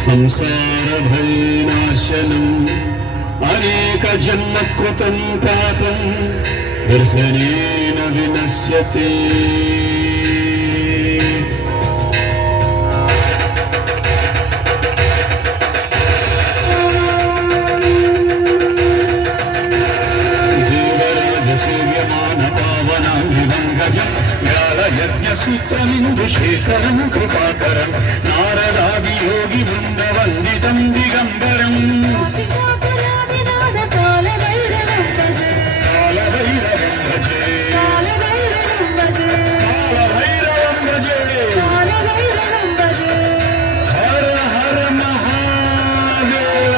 संसारभयनाशनम् अनेकजन्मकृतं पापं दर्शनेन विनश्यते। सूत्रमिन्दुशेखरं कृपाकरं नारदादियोगी वृन्दवन्दितं दिगम्बरं कालभैरवं भजे हर हर महादेव।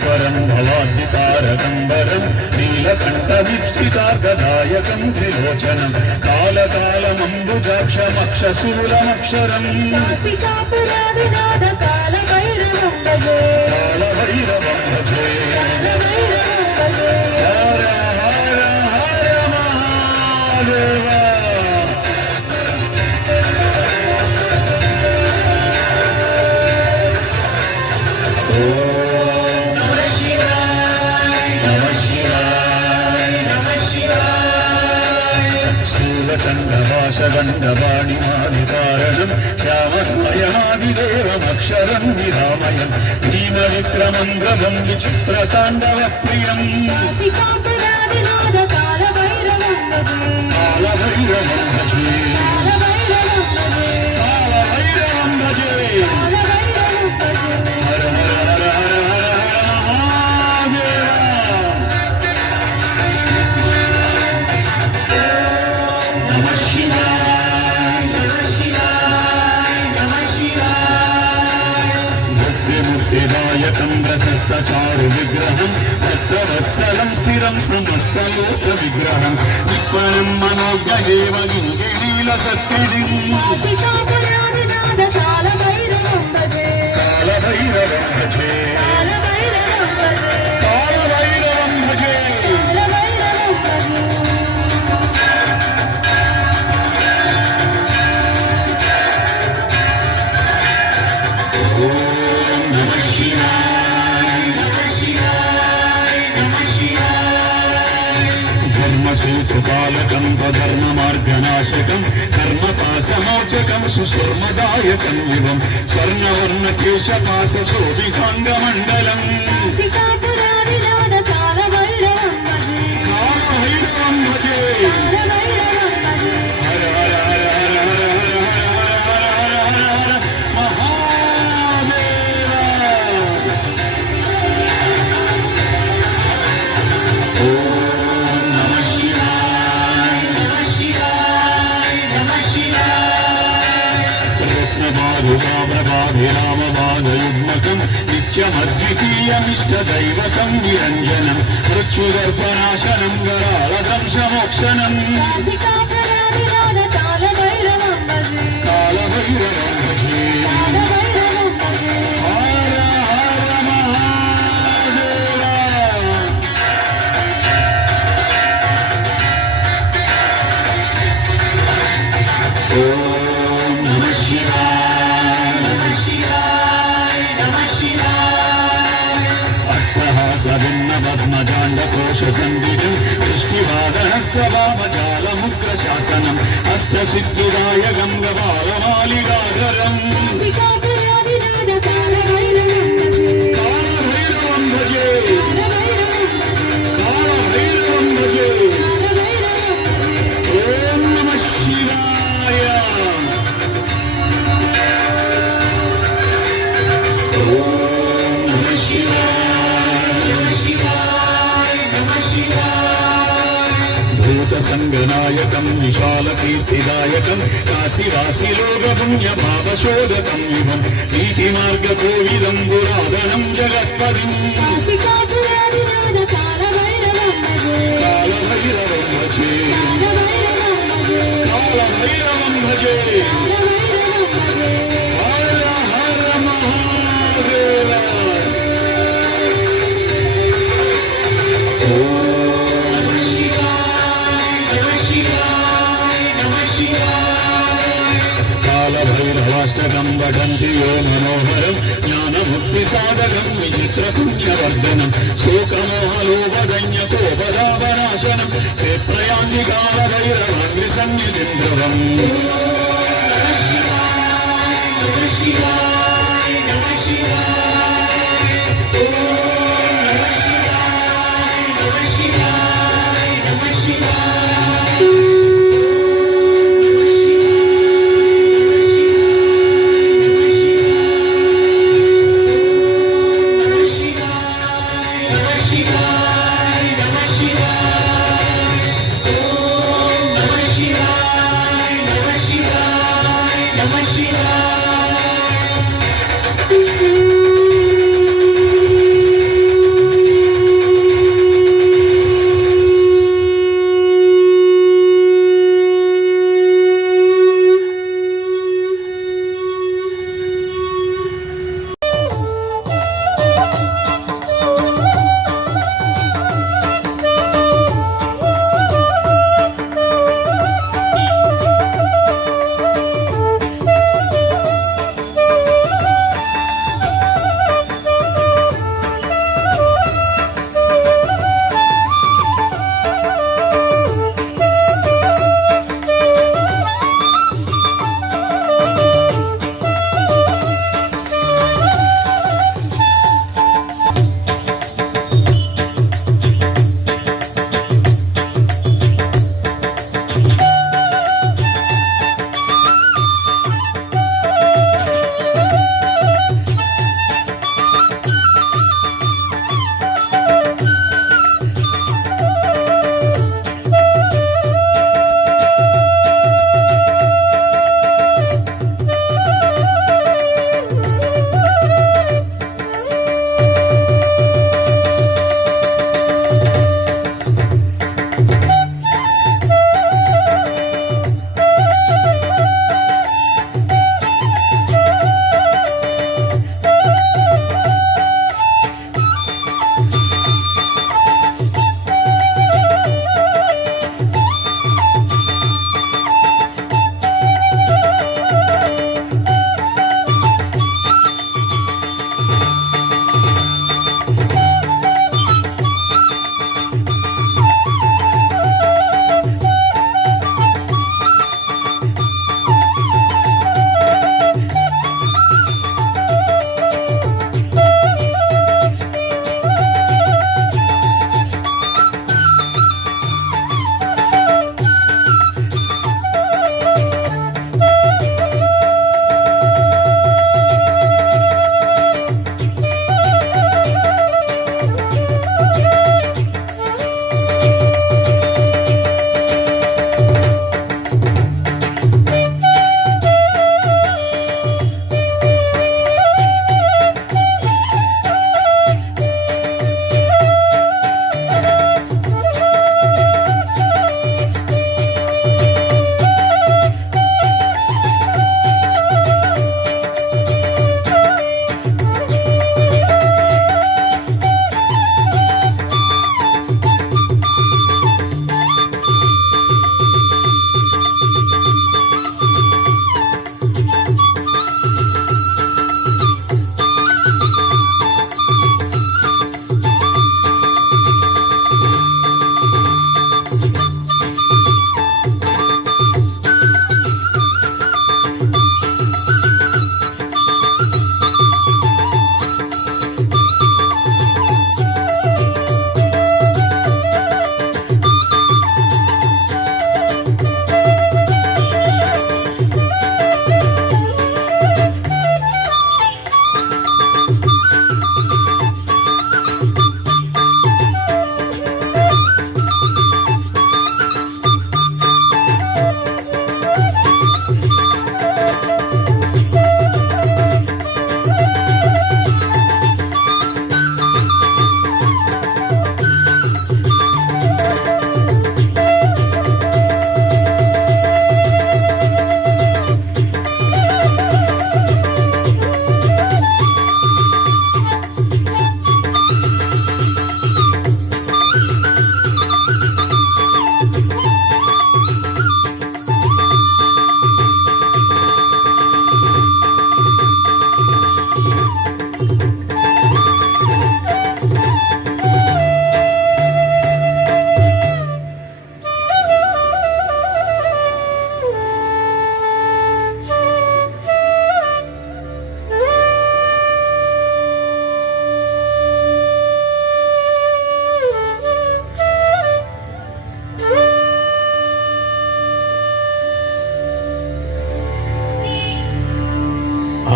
स्वरं भवाद्दितारकम्बरं नीलकण्ठदीप्सितार्गदायकं त्रिलोचनं कालकालमम्बुजाक्षमक्षशूलमक्षरम् कालभैरवं भजे कालभैरवं भजे हर हर हर महादेव। शूलचण्डवाशगण्डवाणिमादिकारणं श्याममयमादिदेवमक्षरं विरामयं भीमविक्रमं ग्रभं विचित्रताण्डवप्रियं कालभैरवं भजे कालभैरवं भजे कालभैरवं भजे हर हर हर हर हर मुक्तिदायकं प्रशस्तचारुविग्रहं भद्रवत्सलं स्थिरं समस्तलोकविग्रहं विप्रणं मनोज्ञदेव गिरिलीलसत्तिदिं कालभैरवं भजे कालभैरवं भजे कालभैरवं भजे। धर्मसूत्रपालकं धर्ममार्गनाशकं कर्मपाशमोचकं सुस्वर्मदायकं विभं स्वर्णवर्णकेशपाशशोभिताङ्गमण्डलम् कालभैरवं भजे हर हर हर हर हर हर महादेव। रत्नबाधुरामबाधयुग्मकं नित्यमद्वितीयमिष्टदैवतं निरञ्जनं मृत्युदर्पनाशनं गरालदंशमोक्षणं कालभैरवं भजे कालभैरवं भजे हर हर महादेव। ओम नमः शिवाय अट्टहासभिन्नपद्मजाण्डकोशसंविधिं दृष्टिवादनस्तवामजालमुग्रशासनम् अष्टसिद्धिदायकं गबालमालिकाधरम् कालभैरवं भजे कालभैरवं भजे। ओम नमः शिवाय ओम नमः शिवाय भूतसङ्गनायकं विशालकीर्तिदायकं काशीवासिलोकपुण्यभावशोधकं विभं नीतिमार्गकोविदं पुरातनं जगत्पदिं कालभैरवं भजे कालभैरवं भजे हर हर महादेव। శ్రేయో మనోహరం జ్ఞానముక్తి సాధకం విచిత్ర పుణ్యవర్ధనం శోకమోహలోపదన్య కోపదాపనాశనం క్షేత్రయాంగి కాలభైరవాంగ్రి సన్నిధిం ధ్రువం Shiva.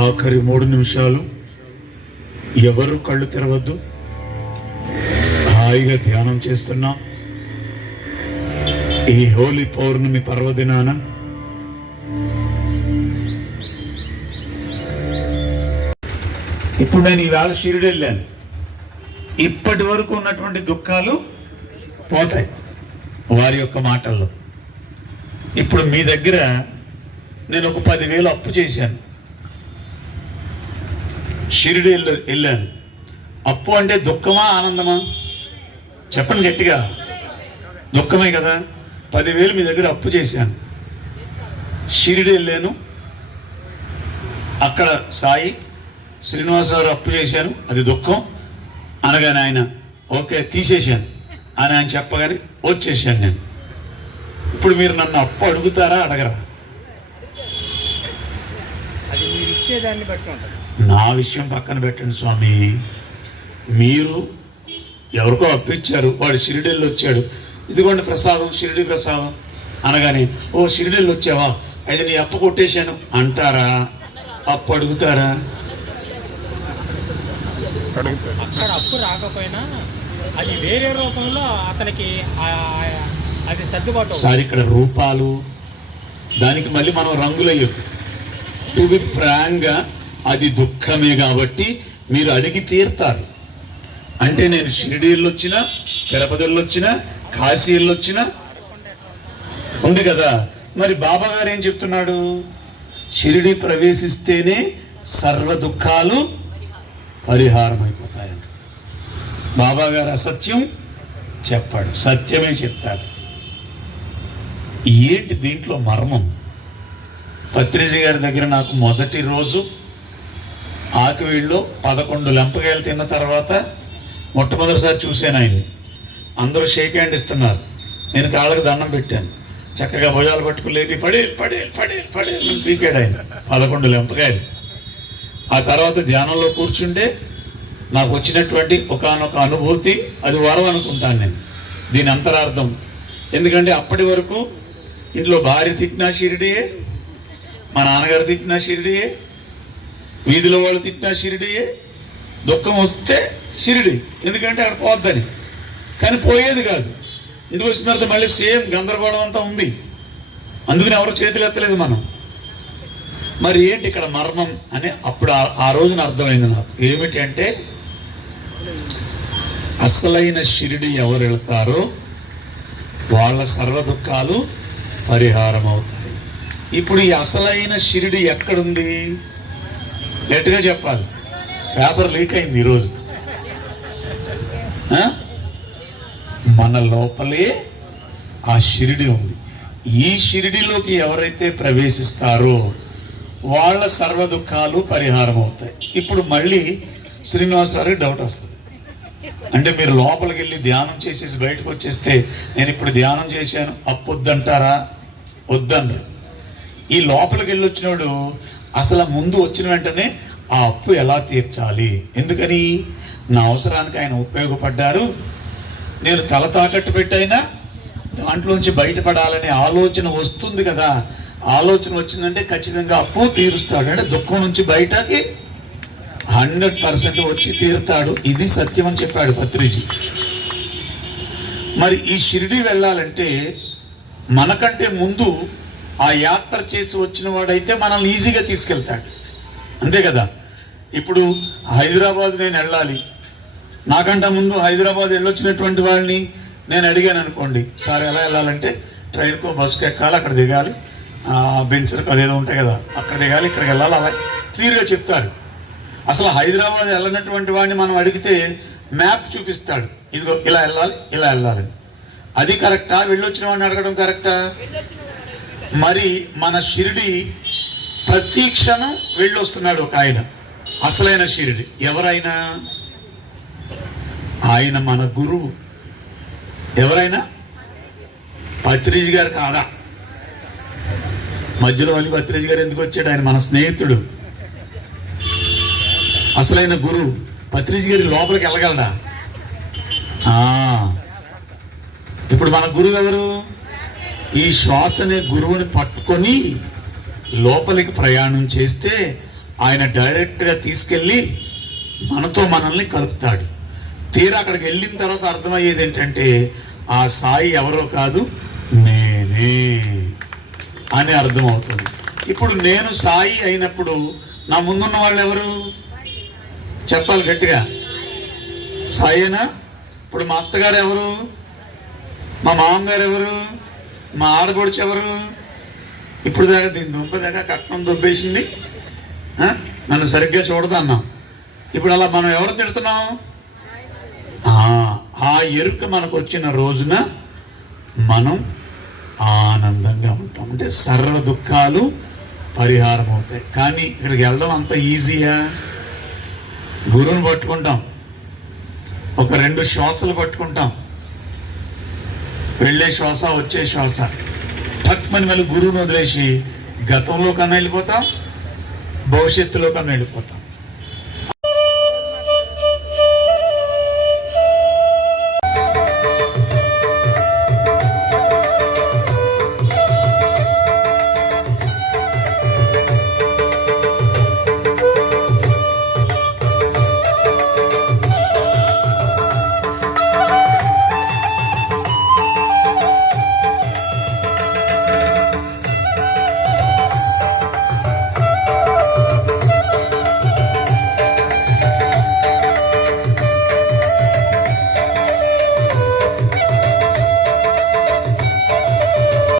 ఆఖరి 3 నిమిషాలు ఎవరు కళ్ళు తెరవద్దు, హాయిగా ధ్యానం చేస్తున్నాం. ఈ హోలీ పౌర్ణమి పర్వదినాన ఇప్పుడు నేను ఈవేళ షిరిడి వెళ్ళాను. ఇప్పటి వరకు ఉన్నటువంటి దుఃఖాలు పోతాయి వారి యొక్క మాటల్లో. ఇప్పుడు మీ దగ్గర నేను ఒక 10,000 అప్పు చేశాను, షిరిడి వెళ్ళాను. అప్పు అంటే దుఃఖమా ఆనందమా? చెప్పండి గట్టిగా. దుఃఖమే కదా. 10,000 మీ దగ్గర అప్పు చేశాను, షిరిడి వెళ్ళాను. అక్కడ సాయి శ్రీనివాసరావు అప్పు చేశాను, అది దుఃఖం అనగానే ఆయన ఓకే తీసేశాను అని ఆయన చెప్పగానే వచ్చేసాను నేను. ఇప్పుడు మీరు నన్ను అప్పు అడుగుతారా అడగరా? నా విషయం పక్కన పెట్టండి స్వామి. మీరు ఎవరికో అప్పిచ్చారు, వాడు షిరిడీలో వచ్చాడు, ఇదిగోండి ప్రసాదం, షిరిడి ప్రసాదం అనగానే ఓ షిరిడీలో వచ్చావా, అయితే నీ అప్పు కొట్టేశాను అంటారా? అప్పు అడుగుతారా? అక్కడ అప్పు రాకపోయినా అది వేరే రూపంలో అతనికి అది సర్దుబాటు. సార్ ఇక్కడ రూపాలు దానికి మళ్ళీ మనం రంగులయ్యొద్దు. టు బి ఫ్రాంక్గా అది దుఃఖమే కాబట్టి మీరు అడిగి తీరుతారు. అంటే నేను షిరిడీల్లో వచ్చినా, తిరుపతిలో వచ్చినా, కాశీల్లో వచ్చినా ఉంది కదా. మరి బాబా గారు ఏం చెప్తున్నాడు? షిరిడి ప్రవేశిస్తేనే సర్వ దుఃఖాలు పరిహారం అయిపోతాయంట. బాబా గారు అసత్యం చెప్పాడు, సత్యమే చెప్తాడు. ఏంటి దీంట్లో మర్మం? పత్రిజీ గారి దగ్గర నాకు మొదటి రోజు ఆకివీళ్ళలో 11 లెంపకాయలు తిన్న తర్వాత మొట్టమొదటిసారి చూశాను ఆయన్ని. అందరూ షేక్ హ్యాండ్ ఇస్తున్నారు, నేను కాళ్ళకు దండం పెట్టాను. చక్కగా భుజాలు పట్టుకుని లేపి పడే పీకాడు ఆయన 11 లెంపకాయలు. ఆ తర్వాత ధ్యానంలో కూర్చుంటే నాకు వచ్చినటువంటి ఒకానొక అనుభూతి, అది వరం అనుకుంటాను నేను దీని అంతరార్థం. ఎందుకంటే అప్పటి వరకు ఇంట్లో భార్య తిట్టినా షిరిడియే, మా నాన్నగారు తిట్టినా షిరిడియే, వీధిలో వాళ్ళు తిట్టినా షిరిడియే, దుఃఖం వస్తే షిరిడి, ఎందుకంటే అక్కడ పోద్దని. కానీ పోయేది కాదు. ఇంటికి వచ్చిన తర్వాత మళ్ళీ సేమ్ గందరగోళం అంతా ఉంది. అందుకని ఎవరు చేతులు ఎత్తలేదు మనం. మరి ఏంటి ఇక్కడ మర్మం అని అప్పుడు ఆ రోజున అర్థమైంది నాకు. ఏమిటి అంటే అసలైన షిరిడి ఎవరు వెళ్తారో వాళ్ళ సర్వ దుఃఖాలు పరిహారం అవుతాయి. ఇప్పుడు ఈ అసలైన షిరిడి ఎక్కడుంది? గట్టిగా చెప్పాలి. పేపర్ లీక్ అయింది ఈరోజు. మన లోపలే ఆ షిరిడి ఉంది. ఈ షిరిడిలోకి ఎవరైతే ప్రవేశిస్తారో వాళ్ళ సర్వ దుఃఖాలు పరిహారం అవుతాయి. ఇప్పుడు మళ్ళీ శ్రీనివాసరావుకి డౌట్ వస్తుంది. అంటే మీరు లోపలికి వెళ్ళి ధ్యానం చేసేసి బయటకు వచ్చేస్తే నేను ఇప్పుడు ధ్యానం చేశాను అప్పు వద్దంటారా? వద్దన్నారు. ఈ లోపలికి వెళ్ళి వచ్చినోడు అసలు ముందు వచ్చిన వెంటనే ఆ అప్పు ఎలా తీర్చాలి, ఎందుకని నా అవసరానికి ఆయన ఉపయోగపడ్డారు, నేను తల తాకట్టు పెట్టైనా దాంట్లోంచి బయటపడాలనే ఆలోచన వస్తుంది కదా. ఆలోచన వచ్చిందంటే ఖచ్చితంగా అప్పు తీరుస్తాడు. అంటే దుఃఖం నుంచి బయటకి 100% వచ్చి తీరుతాడు. ఇది సత్యం అని చెప్పాడు పత్రిజీ. మరి ఈ షిరిడి వెళ్ళాలంటే మనకంటే ముందు ఆ యాత్ర చేసి వచ్చిన వాడైతే మనల్ని ఈజీగా తీసుకెళ్తాడు, అంతే కదా. ఇప్పుడు హైదరాబాద్ నేను వెళ్ళాలి, నాకంటే ముందు హైదరాబాద్ వెళ్ళొచ్చినటువంటి వాళ్ళని నేను అడిగాను అనుకోండి, సార్ ఎలా వెళ్ళాలంటే ట్రైన్కో బస్కి ఎక్కాలి, అక్కడ దిగాలి, బెంచర్కి అదేదో ఉంటాయి కదా, అక్కడ దిగాలి, ఇక్కడికి వెళ్ళాలి, అలా క్లియర్గా చెప్తారు. అసలు హైదరాబాద్ వెళ్ళినటువంటి వాడిని మనం అడిగితే మ్యాప్ చూపిస్తాడు, ఇదిగో ఇలా వెళ్ళాలి, ఇలా వెళ్ళాలని. అది కరెక్టా? వెళ్ళొచ్చిన వాడిని అడగడం కరెక్టా? మరి మన షిరిడి ప్రతి క్షణం వెళ్ళొస్తున్నాడు ఒక ఆయన, అసలైన షిరిడి. ఎవరైనా ఆయన మన గురువు. ఎవరైనా పత్రిజీ గారు కాదా? మధ్యలో మళ్ళీ పత్రిజీ గారు ఎందుకు వచ్చాడు? ఆయన మన స్నేహితుడు, అసలైన గురువు. పత్రిజీ గారి లోపలికి వెళ్ళగలడా? ఇప్పుడు మన గురువు ఎవరు? ఈ శ్వాస అనే గురువుని పట్టుకొని లోపలికి ప్రయాణం చేస్తే ఆయన డైరెక్ట్గా తీసుకెళ్ళి మనల్ని కలుపుతాడు. తీరా అక్కడికి వెళ్ళిన తర్వాత అర్థమయ్యేది ఏంటంటే ఆ సాయి ఎవరో కాదు, నేనే అని అర్థమవుతుంది. ఇప్పుడు నేను సాయి అయినప్పుడు నా ముందున్న వాళ్ళు ఎవరు చెప్పాలి గట్టిగా? సాయేనా? ఇప్పుడు మా అత్తగారు ఎవరు? మా మామగారు ఎవరు? మా ఆడపడుచు ఎవరు? ఇప్పుడు దాకా దీని దుంప దాకా కట్నం దొబ్బేసింది, నన్ను సరిగ్గా చూడదు అన్నాం. ఇప్పుడు అలా మనం ఎవరు తిడుతున్నాం? ఆ ఎరుక మనకు వచ్చిన రోజున మనం ఆనందంగా ఉంటాం. అంటే సర్వ దుఃఖాలు పరిహారం అవుతాయి. కానీ ఇక్కడికి వెళ్ళడం అంత ఈజీయా? గురువుని పట్టుకుంటాం, ఒక 2 శ్వాసలు పట్టుకుంటాం, వెళ్ళే శ్వాస వచ్చే శ్వాస, పక్కమని మళ్ళీ గురువుని వదిలేసి గతంలో కన్నా వెళ్ళిపోతాం, భవిష్యత్తులో కన్నా వెళ్ళిపోతాం.